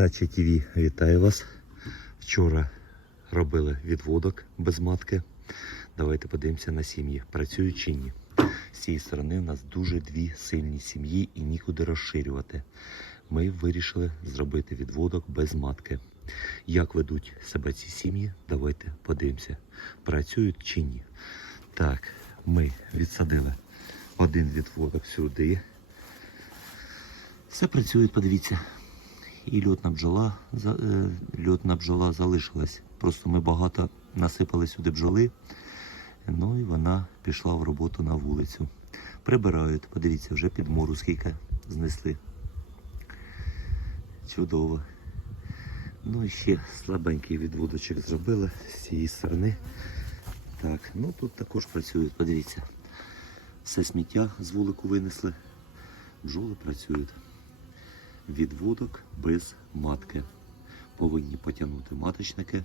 Дача ТВ вітаю вас. Вчора робили відводок без матки. Давайте подивимося на сім'ї. Працюють чи ні. З цієї сторони у нас дуже дві сильні сім'ї і нікуди розширювати. Ми вирішили зробити відводок без матки. Як ведуть себе ці сім'ї, давайте подивимося, працюють чи ні. Так, ми відсадили один відводок сюди. Все працює, подивіться. І льотна бджола, е, льотна бджола залишилась. Просто ми багато насипали сюди бджоли. Ну і вона пішла в роботу на вулицю. Прибирають, подивіться, вже під мору скільки знесли. Чудово. Ну і ще слабенький відводочок зробили з цієї сторони. Так, ну тут також працюють, подивіться. Все сміття з вулику винесли. Бджоли працюють. Відводок без матки. Повинні потягнути маточники.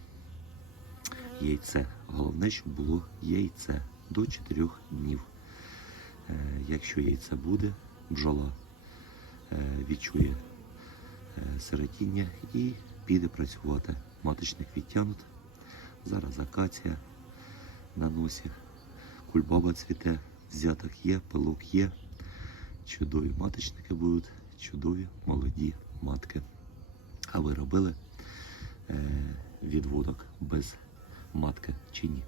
Яйце. Головне, щоб було яйце до 4 днів. Е, Якщо яйце буде, бджола е, відчує е, сиротіння і піде працювати. Маточник відтягнут. Зараз акація на носі. Кульбаба цвіте, взяток є, пилок є. Чудові маточники будуть, чудові молоді матки. А ви робили е, відводок без матки чи ні?